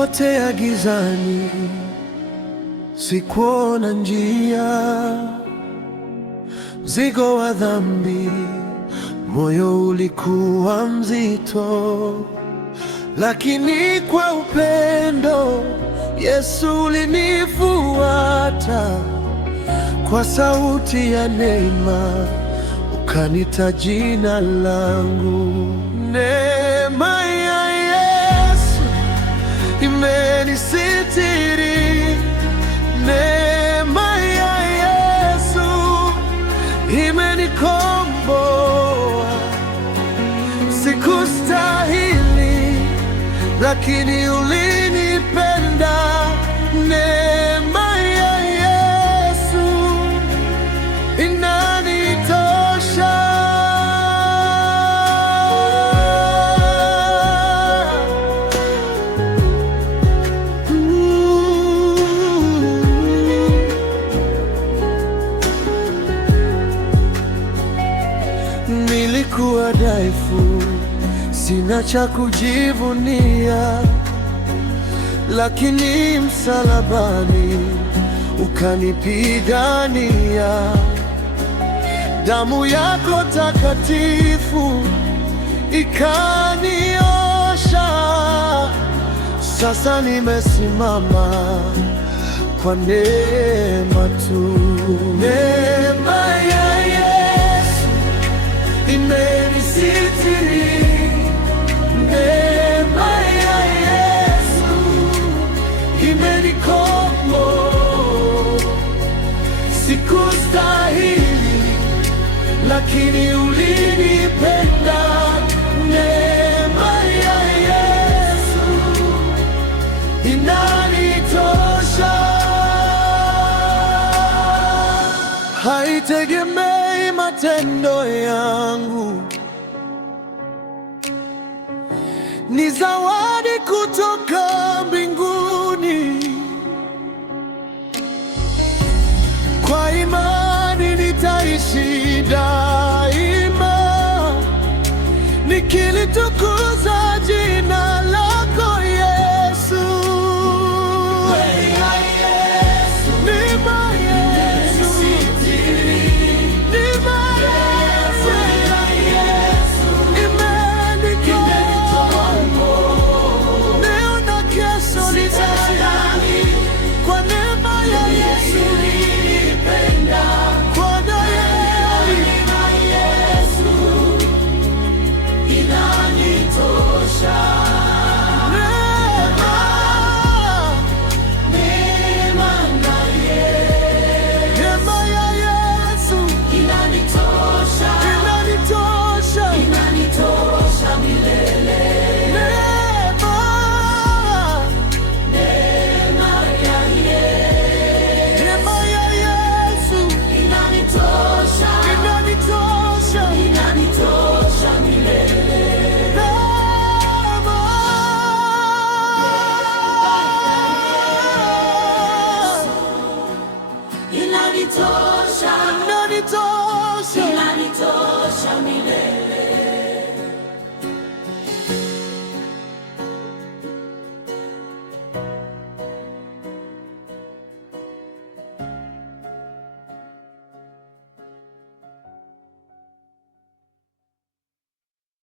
Nilipotea gizani, sikuona njia. Mzigo wa dhambi, moyo ulikuwa mzito, lakini kwa upendo Yesu ulinifuata. Kwa sauti ya neema ukanita jina langu. Neema ya Yesu imenisitiri, neema ya Yesu imenikomboa. Sikustahili, lakini ulinipenda. Neema ya Yesu inanitosha. Nilikuwa dhaifu, sina cha kujivunia, lakini msalabani ukanipigania. Damu yako takatifu ikaniosha. Sasa nimesimama kwa neema tu. Neema ya Yesu imenisitiri, neema ya Yesu imenikomboa. Sikustahili, lakini ulinipenda. Neema ya Yesu inanitosha. Haitegemei matendo yangu, ni zawadi